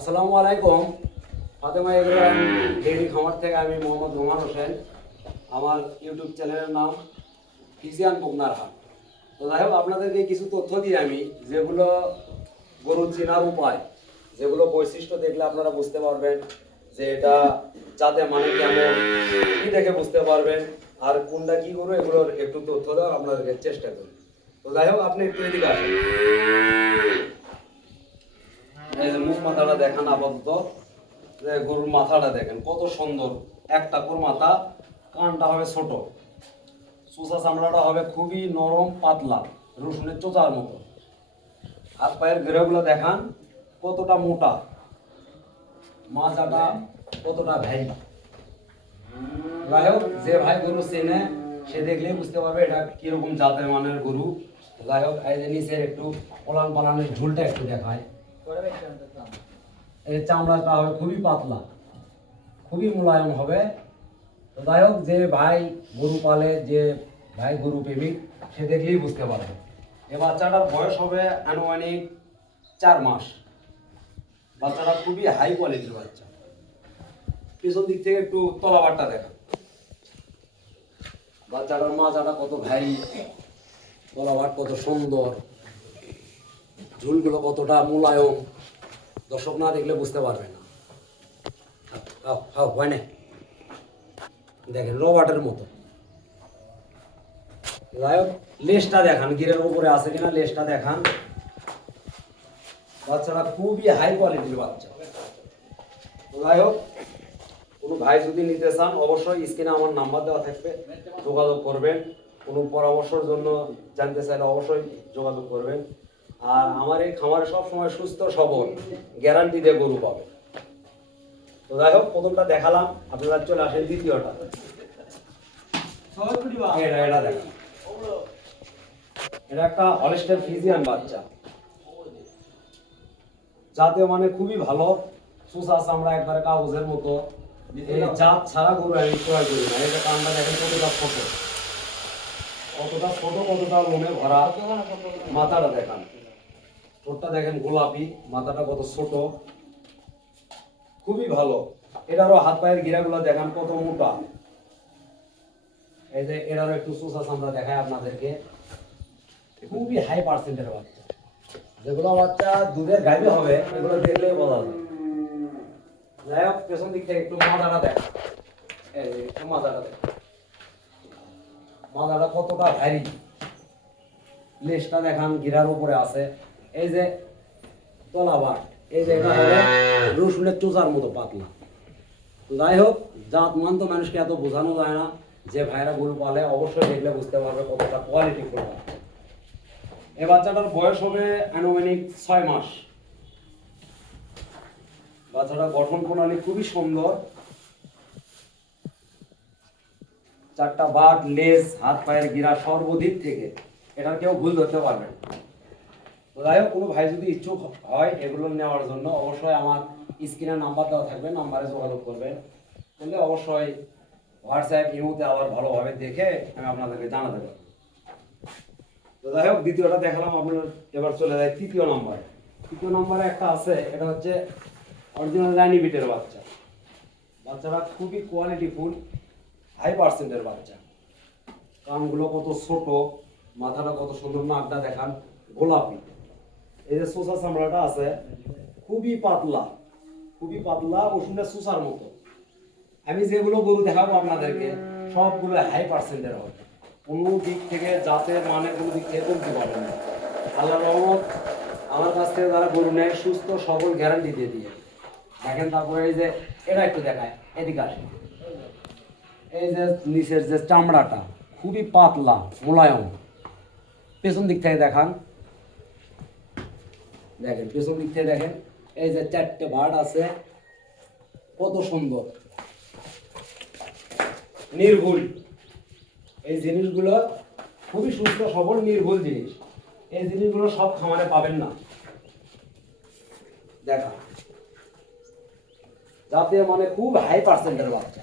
আসসালামু আলাইকুম। ফাতেমা ইব্রাহিম ডেইরি খামার থেকে আমি মোহাম্মদ রোমান হোসেন। আমার ইউটিউব চ্যানেলের নাম ফিজিয়ান বকনার হাট। তো যাই হোক, আপনাদেরকে কিছু তথ্য দিই আমি, যেগুলো গরু চেনার উপায়, যেগুলো বৈশিষ্ট্য দেখলে আপনারা বুঝতে পারবেন যে এটা যাতে মানে কেমন, কি দেখে বুঝতে পারবেন, আর কোনটা কি গরু, এগুলোর একটু তথ্য দেওয়ার আপনাদেরকে চেষ্টা করি। তো যাই হোক, আপনি একটু এদিকে আসেন। এই যে মুখ মাথাটা দেখেন আপাতত যে গরুর মাথাটা দেখেন, কত সুন্দর। একটা গরুর মাথা, কানটা হবে ছোট। চোষা চামড়াটা হবে খুবই নরম, পাতলা, রসুনের চোচার মতো। হাত পায়ের গেরোগুলো দেখান, কতটা মোটা। মাজাটা কতটা ভ্যাই যাই হোক যে ভাই গরু চেনে, সে দেখলেই বুঝতে পারবে এটা কীরকম জাতের মানের গরু। যাই হোক এই যে নিচের একটু পলান পালানের ঝুলটা একটু দেখায়। এই চামড়াটা হবে খুবই পাতলা, খুবই মোলায়েম হবে। তো যাই হোক, যে ভাই গরু পালে, যে ভাই গরু প্রেমিক, সে দেখলেই বুঝতে পারবে। এ বাচ্চাটার বয়স হবে আনুমানিক চার মাস। বাচ্চাটা খুবই হাই কোয়ালিটির বাচ্চা। পিছন দিক থেকে একটু তলাবারটা দেখা। বাচ্চাটার মাজাটা কত ভাই তলাবার কত সুন্দর। ঝুলগুলো কতটা মোলায়ম, দর্শক না দেখলে বুঝতে পারবে না। হয় না দেখেন, রবার্টের মতো। যাই হোক, লেজটা দেখান, গিরের উপরে আছে কিনা লেসটা দেখান। বাচ্চারা খুবই হাই কোয়ালিটির বাচ্চা। যাই হোক, কোনো ভাই যদি নিতে চান, অবশ্যই স্ক্রিনে আমার নাম্বার দেওয়া থাকবে, যোগাযোগ করবেন। কোনো পরামর্শের জন্য জানতে চাইলে অবশ্যই যোগাযোগ করবেন। আর আমার এই খামারে সব সময় সুস্থ সবল গ্যারান্টি দিয়ে গরু পাবে। তো যাই হোক প্রথমটা দেখালাম আপনারা চলে আসেন দ্বিতীয়টা। এটা এটা দেখান এটা একটা হলিস্টার ফিজিয়ান বাচ্চা। জাতীয় মানে খুবই ভালো। সুসা চামড়া একবারে কাগজের মতো। এই জাত ছাড়া গরু আমি ক্রয় করি না। এটা কানটা দেখেন কতটা ছোট। কতটা ছোট কতটা লোমে ভরা। মাথাটা দেখান। ঠোঁটটা দেখেন গোলাপি, মাথাটা কত ছোট। খুবই ভালো। এটারও হাত পায়ের গিরাগুলো দেখান কত মোটা এই যে এটারও একটু সুসা চামড়া দেখায় আপনাদেরকে। খুবই হাই পার্সেন্টের বাচ্চা। যেগুলো বাচ্চা দুধের গাইবে হবে, এগুলো দেখলেই বোঝা যায়। যাই হোক, পেছন দিক থেকে একটু মাদাটা দেখ। একটু মাদাটা দেখ। মাদাটা কতটা ভারী। লেজটা দেখান গিরার উপরে আছে। এই যে তলাবার এই এটা রসুনের মতো পাতলা। যাই হোক, জাত মান তো মানুষকে এত বোঝানো যায় না যে ভাইরা গরু পালে অবশ্যই দেখলে বুঝতে পারবে কতটা কোয়ালিটি এই বাচ্চাটার বয়স হবে আনুমানিক ছয় মাস। বাচ্চাটা গঠন প্রণালী খুবই সুন্দর। চারটা বাট, লেজ, হাত, পায়ের গিরা সর্বদিক থেকে। এটার কেউ ভুল ধরতে পারবে না। যাই হোক, কোনো ভাই যদি ইচ্ছুক হয় এগুলো নেওয়ার জন্য, অবশ্যই আমার স্ক্রিনে নাম্বার দেওয়া থাকবে, নাম্বারে যোগাযোগ করবেন। করলে অবশ্যই হোয়াটসঅ্যাপ ইমোতে আবার ভালোভাবে দেখে আমি আপনাদেরকে জানাতে পারব। তো যাই হোক, দ্বিতীয়টা দেখালাম, আপনার এবার চলে যায় তৃতীয় নম্বরে। তৃতীয় নম্বরে একটা আছে, এটা হচ্ছে অরিজিনাল রানি বিটের বাচ্চা। বাচ্চাটা খুবই কোয়ালিটিফুল হাই পার্সেন্টের বাচ্চা। কানগুলো কত ছোট, মাথাটা কত সুন্দর, নাকটা দেখান, গোলাপি। এই যে সোসা চামড়াটা আছে, খুবই পাতলা খুবই পাতলা রসুনের সুসার মতো। আমি যেগুলো গরু দেখাবো আপনাদেরকে, সবগুলো হাই পার্সেন্টের হবে। কোনো দিক থেকে জাতের মানে কোনো দিক থেকে কমতে পারবে না। আল্লাহ রহমত আমার কাছ থেকে যারা গরু নেয়, সুস্থ, সবল গ্যারান্টি দিয়ে দিয়ে। দেখেন তারপরে এই যে, এটা একটু দেখায়, এদিকে আসে এই যে নিচের যে চামড়াটা, খুবই পাতলা, মোলায়ম। পেছন দিক থেকে দেখান। দেখেন, পেছন দিক থেকে দেখেন, এই যে চারটে ভাট আছে, কত সুন্দর। নির্ভুল। এই জিনিসগুলো খুবই সুস্থ, সবল, নির্ভুল জিনিস। এই জিনিসগুলো সব খামারে পাবেন না। দেখা। যাতে মানে খুব হাই পার্সেন্টের বাচ্চা।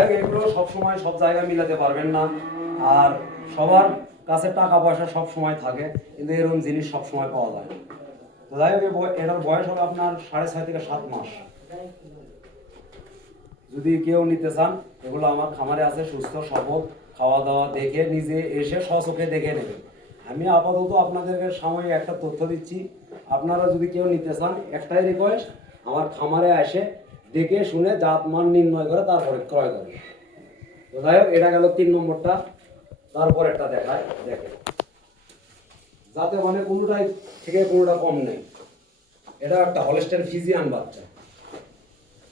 এগুলো সবসময় সব জায়গায় মিলাতে পারবেন না। আর সবার কাছে টাকা পয়সা সব সময় থাকে, কিন্তু এরকম জিনিস সব সময় পাওয়া যায় না। তো যাই হোক এটার বয়স হবে আপনার সাড়ে ছয় থেকে সাত মাস। যদি কেউ নিতে চান, এগুলো আমার খামারে আছে, সুস্থ, সবল খাওয়া দাওয়া দেখে নিজে এসে স্বচোখে দেখে নেবেন। আমি আপাতত আপনাদেরকে সাময়িক একটা তথ্য দিচ্ছি। আপনারা যদি কেউ নিতে চান, একটাই রিকোয়েস্ট আমার খামারে এসে দেখে শুনে জাত মান নির্ণয় করে তারপরে ক্রয় করে তো যাই হোক, এটা গেল তিন নম্বরটা। তারপর একটা দেখায়, দেখে। যাতে মানে কোনোটাই থেকে কোনোটা কম নেই। এটা একটা হলস্টেন ফিজিয়ান বাচ্চা।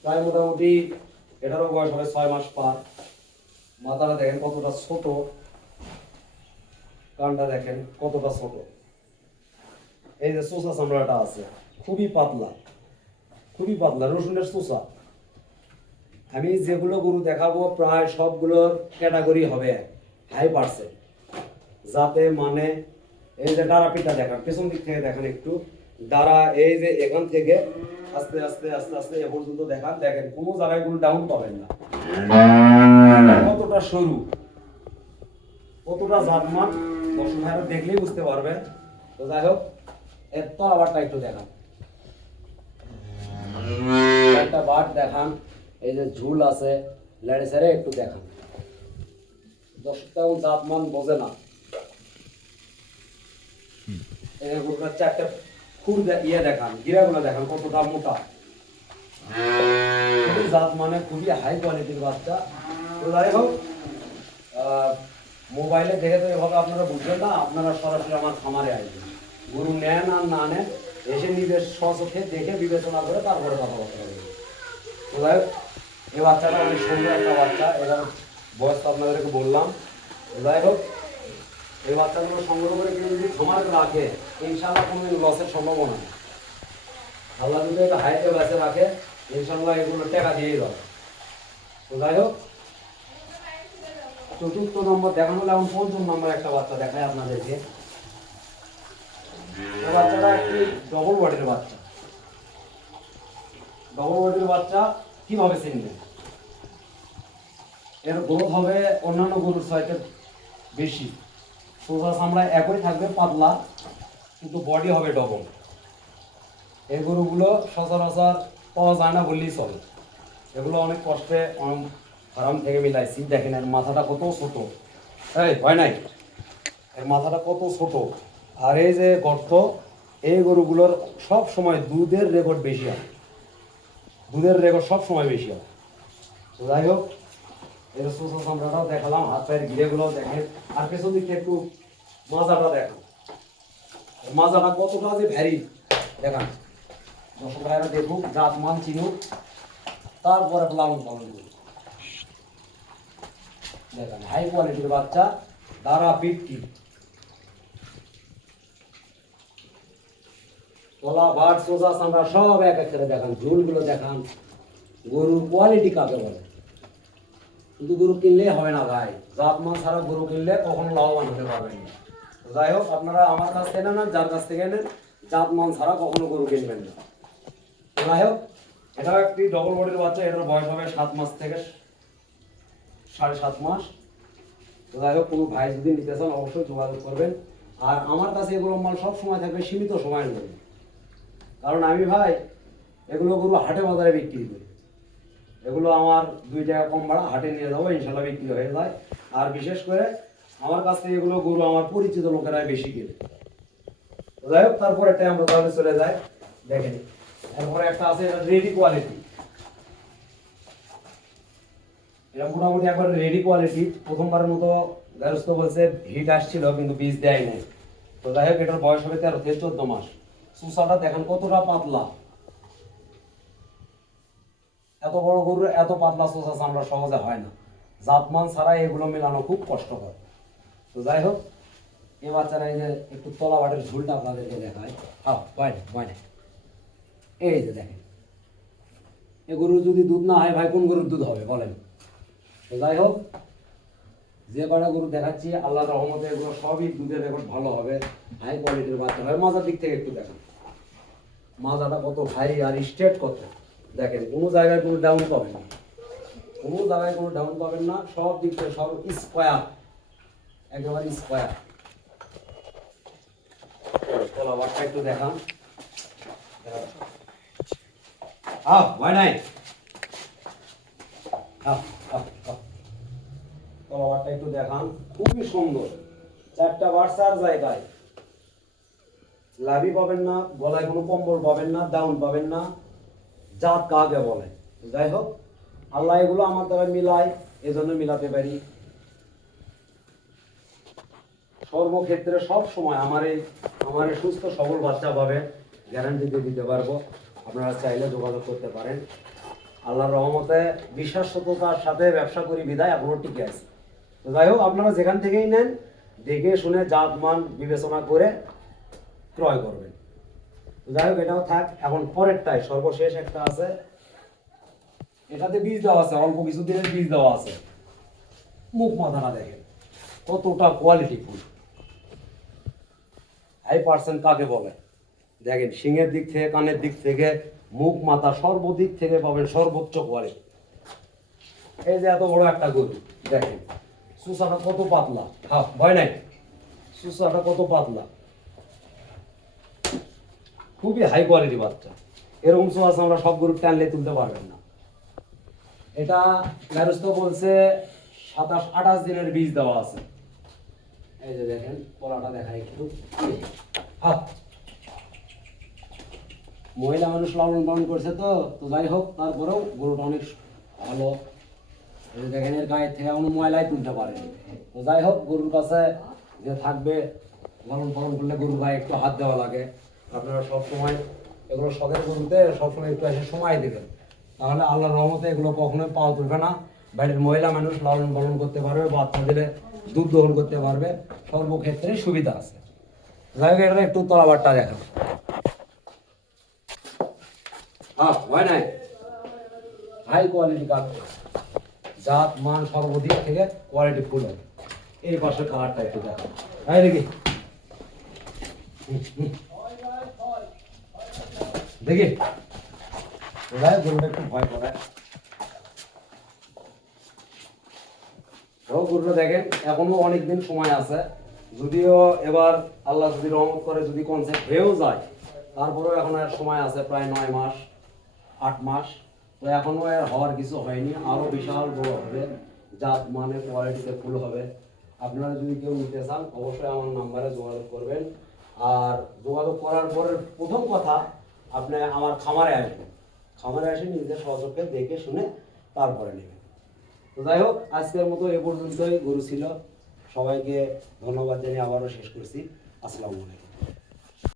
প্রায় মোটামুটি এটারও বয়স হবে ছয় মাস পার। মাথাটা দেখেন কতটা ছোট। কানটা দেখেন কতটা ছোট। এই যে চোষা চামড়াটা আছে, খুবই পাতলা। খুবই পাতলা, রসুনের চোষা। আমি যেগুলো গরু দেখাবো, প্রায় সবগুলোর ক্যাটাগরি হবে হাই পার্সেন্ট যাতে মানে এই যে ডারা পিঠা দেখান, পেছন দিক থেকে দেখান একটু ডারা এই যে এখান থেকে আস্তে আস্তে আস্তে আস্তে এ পর্যন্ত দেখান, দেখেন, কোনো জায়গায় কোনো ডাউন পাবেন না। কতটা সরু, কতটা জাতমান, দর্শক ভাইরা দেখলেই বুঝতে পারবে তো যাই হোক, এর তো আবারটা একটু দেখান। একটা বাট দেখান, এই যে ঝুল আছে লেড়ে একটু দেখান। দর্শক তেমন জাতমান বোঝে না। চারটে খুর ইয়ে দেখান গিরাগুলো দেখান কতটা মোটা। জাত মানে খুবই হাই কোয়ালিটির বাচ্চা। তো যাই হোক মোবাইলে দেখে তো এভাবে আপনারা বুঝবেন না আপনারা সরাসরি আমার খামারে আসবেন। গরু নেন আর না নেন এসে নিজের স্বচোখে দেখে বিবেচনা করে তারপরে কথাবার্তা বলবেন। তো যাই হোক এই বাচ্চাটা অনেক সুন্দর একটা বাচ্চা এটার বয়স তো আপনাদেরকে বললাম। যাই হোক, এই বাচ্চাগুলো সংগ্রহ করে কেউ যদি খামারে রাখে ইনশাল্লাহ কোনোদিন লসের সম্ভাবনা নেই। আল্লাহ যদি একটা হাইটে বেঁচে রাখে ইনশাল্লাহ এগুলো টাকা দিয়েই দেবে তো যাই হোক, চতুর্থ নম্বর দেখানো হলে এখন পঞ্চম নম্বর একটা বাচ্চা দেখায় আপনাদেরকে। বাচ্চাটা একটি ডবল বডির বাচ্চা। ডবল বডির বাচ্চা কীভাবে চিনবেন? এর গ্রোথ হবে অন্যান্য গরুর চাইতে বেশি। সোজা চামড়া একই থাকবে, পাতলা, কিন্তু বডি হবে ডবল এই গরুগুলো সচরাচর পাওয়া যায় না বললেই চলে। এগুলো অনেক কষ্টে আরাম থেকে মিলাইছি। দেখেন, এর মাথাটা কত ছোট। এই, হয় নাই? এর মাথাটা কত ছোট। আর এই যে গর্ত, এই গরুগুলোর সব সময় দুধের রেকর্ড বেশি হয়। দুধের রেকর্ড সব সময় বেশি হয়। তো যাই হোক এর সুস্থ চামড়াটাও দেখালাম, হাত পায়ের গিরেগুলোও দেখেন আর পেছন দিক থেকে একটু মাজাটা দেখান। মাজাটা কতটা যে ভ্যারি দেখান। দর্শক ভাইরা দেখুক, জাত, মান চিনুক, তারপরে লালন পালন করুক। দেখেন হাই কোয়ালিটির বাচ্চা দ্বারা পিটকি। তলা বাট সোজা, চামড়া, সব এক এক দেখান, ঝুলগুলো দেখান। গরুর কোয়ালিটি কাকে বলে? শুধু গরু কিনলেই হবে না ভাই। জাত মান ছাড়া গরু কিনলে কখনো লাভবান হতে পারবেন না। যাই হোক, আপনারা আমার কাছ থেকে নেন যার কাছ থেকে নেন, জাত মান ছাড়া কখনো গরু কিনবেন না। যাই হোক, এটাও একটি ডবল বডির বাচ্চা, এটার বয়স হবে সাত মাস থেকে সাড়ে সাত মাস। তো যাই হোক, কোনো ভাই যদি নিতে চান, অবশ্যই যোগাযোগ করবেন। আর আমার কাছে এগুলো মাল সব সময় থাকবে, সীমিত সময়ের জন্য কারণ আমি ভাই, এগুলো গরু হাটে বাজারে বিক্রি করি। এগুলো আমার দুই টাকা কম ভাড়া, হাটে নিয়ে যাব, ইনশাল্লাহ বিক্রি হয়ে যায়। আর বিশেষ করে আমার কাছ থেকে এগুলো গরু আমার পরিচিত লোকেরাই বেশি কিনে। যাই হোক, তারপর একটা আমরা তাহলে চলে যাই। দেখেন তারপরে একটা আছে রেডি কোয়ালিটি এটা মোটামুটি একবার রেডি কোয়ালিটি প্রথমবারের মতো গারস্থ বলছে হিট আসছিল, কিন্তু বীজ দেয় নাই। তো যাই হোক, এটার বয়স হবে তেরো থেকে চোদ্দ মাস। সুসাটা দেখেন কতটা পাতলা। এত বড় গরুর এত পাতলা সোসা চামড়া সহজে হয় না। জাতমান ছাড়া এগুলো মেলানো খুব কষ্টকর। তো যাই হোক, এ বাচ্চারা এই যে একটু তলা বাটের ঝুলটা আপনাদেরকে দেখায় হ্যাঁ হয় না হয় না। এই যে দেখেন। এ গরুর যদি দুধ না হয়, ভাই কোন গরুর দুধ হবে, বলেন। তো যাই হোক, যে কটা গরু দেখাচ্ছি আল্লাহ রহমতে এগুলো সবই দুধের রেকর্ড ভালো হবে হাই কোয়ালিটির বাচ্চা হবে। মাজার দিক থেকে একটু দেখেন। মাজাটা কত হাই আর স্ট্রেট কত? দেখেন, কোনো জায়গায় কোনো ডাউন পাবেন না। কোনো জায়গায় কোনো ডাউন পাবেন না, সব দিক থেকে সব স্কোয়ার একেবারে স্কোয়ার একটু দেখান। আহ, ভয় নাই। আহ একটু দেখান। খুবই সুন্দর। চারটা বার চার জায়গায়। লাভি পাবেন না, গলায় কোনো কম্বল পাবেন না ডাউন পাবেন না। জাত কাকে বলে? যাই হোক, আল্লাহ এগুলো আমার দ্বারা মিলায়, এজন্য মিলাতে পারি। সর্বক্ষেত্রে সব সময় আমার এই আমার সুস্থ, সবল বাচ্চা পাবে গ্যারান্টি দিয়ে দিতে পারব। আপনারা চাইলে যোগাযোগ করতে পারেন। আল্লাহর রহমতে বিশ্বাসততার সাথে ব্যবসা করি, বিদায়, এখনও টিকে আছে। তো যাই হোক, আপনারা যেখান থেকেই নেন, দেখে শুনে জাত মান বিবেচনা করে ক্রয় করবেন। যাই হোক, এটাও থাক। এখন পরেরটাই, সর্বশেষ একটা আছে। এটাতে বীজ দেওয়া আছে, অল্প কিছু দিনের বীজ দেওয়া আছে। মুখ মাথাটা দেখেন, কতটা কোয়ালিটি ফুল। হাই পার্সেন্ট কাকে বলে? দেখেন, সিংহের দিক থেকে, কানের দিক থেকে, মুখ মাথা সর্বদিক থেকে পাবেন সর্বোচ্চ কোয়ালিটি এই যে এত বড় একটা গরু, দেখেন সুসাটা কত পাতলা? হ্যাঁ ভয় নাই। সুসাটা কত পাতলা? খুবই হাই কোয়ালিটি বাচ্চা। এরকম সুয়াস আমরা সব গরু টানলে তুলতে পারবেন না। এটা ম্যারুস্তো বলছে, সাতাশ, আঠাশ দিনের বীজ দেওয়া আছে। এই যে দেখেন কলাটা দেখায় একটু। হাত। মহিলা মানুষ লালন পালন করছে তো তো যাই হোক, তারপরেও গরুটা অনেক ভালো। এই দেখেন, এর গায়ের থেকে কোনো ময়লাই তুলতে পারে তো যাই হোক, গরুর কাছে যে থাকবে, লালন পালন করলে গরুর গায়ে একটু হাত দেওয়া লাগে। আপনারা সব সময় এগুলো শখের গরুতে সবসময় একটু এসে সময় দেবেন। তাহলে আল্লাহর রহমতে এগুলো কখনোই পাওয়া তুলবে না। বাড়ির মহিলা মানুষ লালন পালন করতে পারবে বাচ্চা দিলে দুধ দহন করতে পারবে। সর্বক্ষেত্রে সুবিধা আছে। যাই হোক একটু তলাবারটা দেখাবো হ্যাঁ হয় নাই। হাই কোয়ালিটি কাজ জাত মান সর্বদিক থেকে কোয়ালিটি ফুল এই পাশের কালারটা একটু দেখো তাই দেখি। হুম, হুম। দেখি। ওরাই গরুটা একটু ভয় ও গরুটা দেখেন, এখনও অনেক দিন সময় আছে। যদিও এবার আল্লাহ যদি রহমত করে, যদি কনসেপ্ট হয়েও যায়, তারপরেও এখন আর সময় আছে প্রায় নয় মাস, আট মাস। তো এখনও এর হওয়ার কিছু হয়নি, আরও বিশাল বড় হবে। জাত মানে কোয়ালিটিতে ফুল হবে। আপনারা যদি কেউ নিতে চান, অবশ্যই আমার নাম্বারে যোগাযোগ করবেন। আর যোগাযোগ করার পরে প্রথম কথা আপনি আমার খামারে আসবেন। খামারে আসে নিজের সহযোগকে দেখে শুনে তারপরে নেবেন। তো যাই হোক, আজকের মতো এ পর্যন্তই। গরু ছিল। সবাইকে ধন্যবাদ জানিয়ে আবারও শেষ করছি। আসসালামু আলাইকুম।